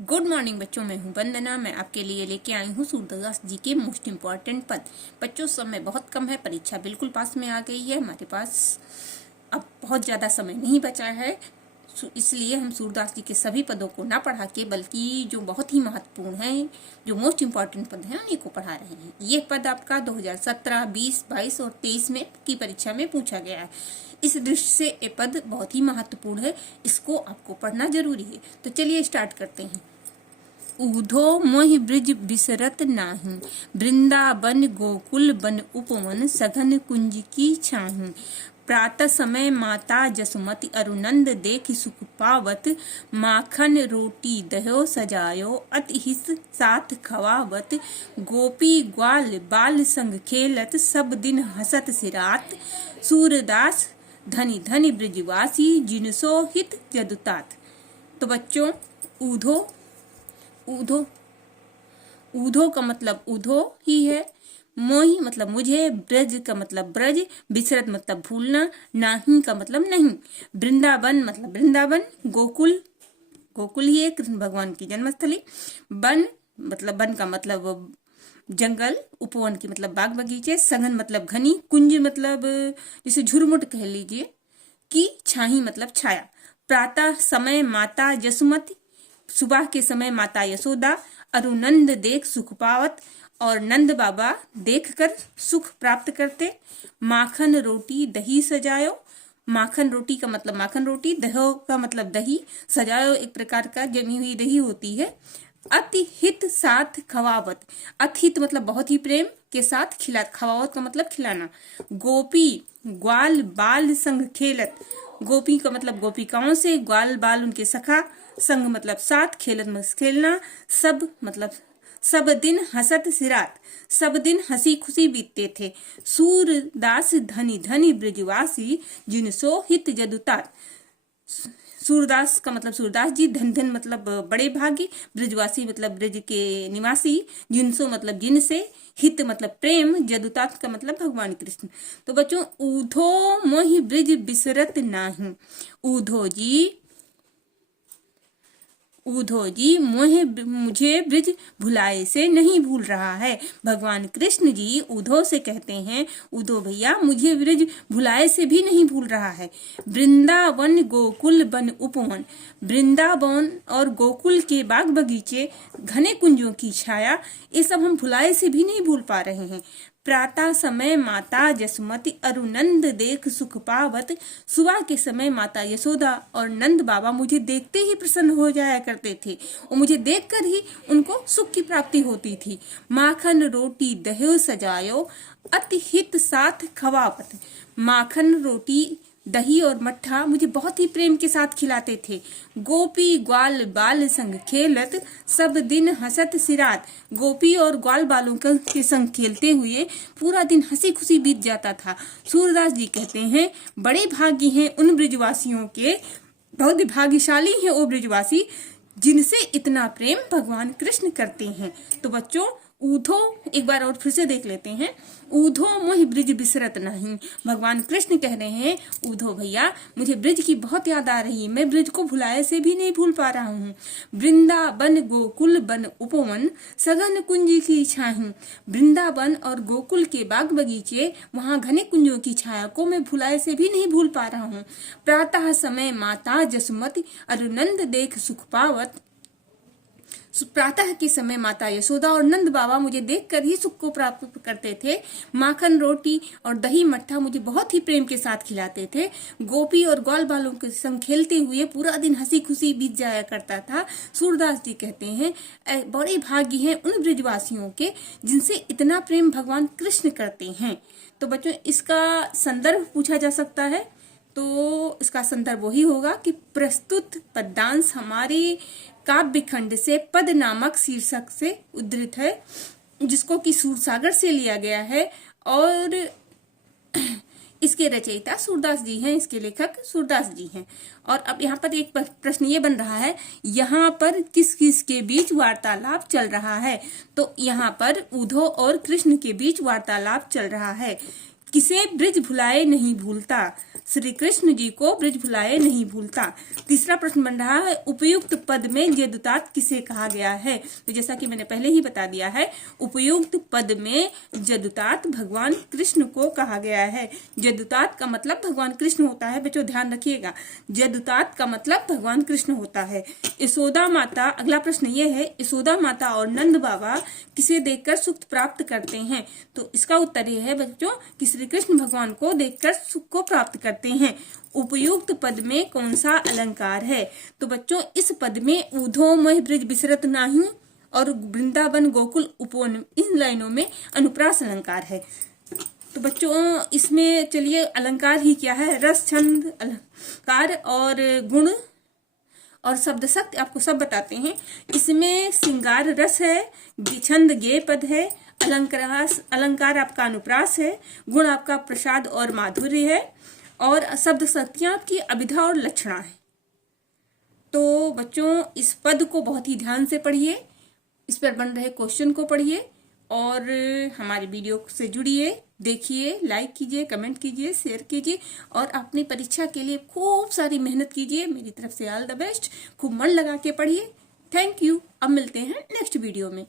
Good morning बच्चों, मैं हूं वंदना। मैं आपके लिए लेके आई हूं सूरदास जी के मोस्ट इम्पॉर्टेंट पद। बच्चों, समय बहुत कम है, परीक्षा बिल्कुल पास में आ गई है। हमारे पास अब बहुत ज़्यादा समय नहीं बचा है, इसलिए हम सूरदास जी के सभी पदों को ना पढ़ा के बल्कि जो बहुत ही महत्वपूर्ण हैं, जो मोस्ट इम्पॉर्टेंट पद हैं, उन्हीं को पढ़ा रहे हैं। ये पद आपका 2017, 20, 22 और 23 में की परीक्षा में पूछा गया है। इस दृष्टि से ये पद बहुत ही महत्वपूर्ण है, इसको आपको पढ़ना जरूरी है। तो चलिए स्टार्ट करते हैं। ऊधो मोहि ब्रिज बिसरत नाही, वृंदावन गोकुल बन उपवन, सघन कुंज की छाही। प्रातः समय माता जसुमति अरुनंद देखि सुख पावत, माखन रोटी दह्यो सजायो अति हिस साथ खवावत। गोपी ग्वाल बाल संग खेलत, सब दिन हसत सिरात। सूरदास धनी धनी ब्रिजवासी, जिनसो हित जदुतात। तो बच्चों, ऊधो ऊधो ऊधो का मतलब ऊधो ही है। मोही मतलब मुझे, ब्रज का मतलब ब्रज, बिसरत मतलब भूलना, नाही का मतलब नहीं, वृंदावन मतलब वृंदावन, गोकुल गोकुल ही है कृष्ण भगवान की जन्मस्थली, वन मतलब वन का मतलब जंगल, उपवन की मतलब बाग बगीचे, सघन मतलब घनी, कुंज मतलब जिसे झुरमुट कह लीजिए, की छाही मतलब छाया। प्रातः समय माता जसुमति, सुबह के समय माता यशोदा, अरुनंद देख सुख पावत, और नंद बाबा देखकर सुख प्राप्त करते। माखन रोटी दही सजायो, माखन रोटी का मतलब माखन रोटी, दहो का मतलब दही, सजायो एक प्रकार का जमी हुई दही होती है। अति हित साथ खवावत, अति हित मतलब बहुत ही प्रेम के साथ खिला, खवावत का मतलब खिलाना। गोपी ग्वाल बाल संग खेलत, गोपी का मतलब गोपिकाओं से, ग्वाल बाल उनके सखा, संग मतलब साथ, खेलत मतलब खेलना, सब मतलब सब दिन हसत सिरात, सब दिन हंसी खुशी बीतते थे। सूरदास धनी धनी ब्रजवासी, जिनसो हित जदुतात। सूरदास का मतलब सूरदास जी, धन धन मतलब बड़े भागी, ब्रजवासी मतलब ब्रज के निवासी, जिनसो मतलब जिनसे, हित मतलब प्रेम, जदुतात का मतलब भगवान कृष्ण। तो बच्चों, ऊधो मोहि ब्रिज बिसरत नाही, ऊधो जी मुझे ब्रिज भुलाए से नहीं भूल रहा है। भगवान कृष्ण जी ऊधो से कहते हैं, ऊधो भैया मुझे ब्रिज भुलाए से भी नहीं भूल रहा है। वृंदावन गोकुल बन उपवन, वृंदावन और गोकुल के बाग बगीचे, घने कुंजों की छाया, ये सब हम भुलाए से भी नहीं भूल पा रहे हैं। प्रातः समय माता जसुमति अरुनंद देख सुख पावत, सुबह के समय माता यशोदा और नंद बाबा मुझे देखते ही प्रसन्न हो जाया करते थे, और मुझे देखकर ही उनको सुख की प्राप्ति होती थी। माखन रोटी दह्यो सजायो अति हित साथ खवावत, माखन रोटी दही और मट्ठा मुझे बहुत ही प्रेम के साथ खिलाते थे। गोपी ग्वाल बाल संग खेलत, सब दिन हसत सिरात, गोपी और ग्वाल बालों के संग खेलते हुए पूरा दिन हंसी खुशी बीत जाता था। सूरदास जी कहते हैं, बड़े भागी हैं उन ब्रजवासियों के, बहुत भाग्यशाली हैं वो ब्रजवासी जिनसे इतना प्रेम भगवान कृष्ण करते हैं। तो बच्चों, ऊधो एक बार और फिर से देख लेते हैं। ऊधो मोहि ब्रिज बिसरत नहीं, भगवान कृष्ण कह रहे हैं, ऊधो भैया मुझे ब्रिज की बहुत याद आ रही है, मैं ब्रिज को भुलाए से भी नहीं भूल पा रहा हूँ। वृंदावन गोकुल बन उपवन, सघन कुंज की छाही, वृंदावन और गोकुल के बाग बगीचे, वहाँ घने कुंजों की छाया को मैं भुलाए से भी नहीं भूल पा रहा हूँ। प्रातः समय माता जसुमति अरुनंद देख सुख पावत, प्रातः के समय माता यशोदा और नंद बाबा मुझे देखकर ही सुख को प्राप्त करते थे। माखन रोटी और दही मट्ठा मुझे बहुत ही प्रेम के साथ खिलाते थे। गोपी और ग्वाल बालों के संग खेलते हुए पूरा दिन हंसी खुशी बीत जाया करता था। सूरदास जी कहते हैं, बड़े भागी हैं उन ब्रजवासियों के जिनसे इतना प्रेम भगवान कृष्ण करते हैं। तो बच्चों, इसका संदर्भ पूछा जा सकता है, तो इसका संदर्भ वही होगा कि प्रस्तुत पद्यांश हमारे काव्य खंड से पद नामक शीर्षक से उद्धृत है, जिसको कि सूरसागर से लिया गया है, और इसके रचयिता सूरदास जी हैं, इसके लेखक सूरदास जी हैं। और अब यहाँ पर एक प्रश्न ये बन रहा है, यहाँ पर किस किस के बीच वार्तालाप चल रहा है? तो यहाँ पर ऊधो और कृष्ण के बीच वार्तालाप चल रहा है। किसे ब्रिज भुलाए नहीं भूलता, श्री कृष्ण जी को ब्रज भुलाए नहीं भूलता। तीसरा प्रश्न बन रहा है, उपयुक्त पद में जदुतात किसे कहा गया है? तो जैसा कि मैंने पहले ही बता दिया है, उपयुक्त पद में जदुतात भगवान कृष्ण को कहा गया है। जदुतात का मतलब भगवान कृष्ण होता है, बच्चों ध्यान रखिएगा, जदुतात का मतलब भगवान कृष्ण होता है। यशोदा माता, अगला प्रश्न ये है, यशोदा माता और नंद बाबा किसे देखकर सुख प्राप्त करते हैं? तो इसका उत्तर यह है बच्चों कि श्री कृष्ण भगवान को देखकर सुख को प्राप्त करते हैं। उपयुक्त पद में कौन सा अलंकार है? तो बच्चों इस पद में ऊधो मह ब्रज बिसरत नाहू और वृंदावन गोकुल उपोन, इन लाइनों में अनुप्रास अलंकार है। तो बच्चों इसमें चलिए अलंकार ही क्या है, रस, छंद, अलंकार और गुण और शब्द शक्ति आपको सब बताते हैं। इसमें श्रृंगार रस है, छंद गेय पद है, अलंकार आपका अनुप्रास है, गुण आपका प्रसाद और माधुर्य है, और शब्द शक्तियां आपकी अभिधा और लक्षणा है। तो बच्चों इस पद को बहुत ही ध्यान से पढ़िए, इस पर बन रहे क्वेश्चन को पढ़िए और हमारी वीडियो से जुड़िए, देखिए, लाइक कीजिए, कमेंट कीजिए, शेयर कीजिए और अपनी परीक्षा के लिए खूब सारी मेहनत कीजिए। मेरी तरफ से ऑल द बेस्ट, खूब मन लगा के पढ़िए। Thank you. अब मिलते हैं नेक्स्ट वीडियो में।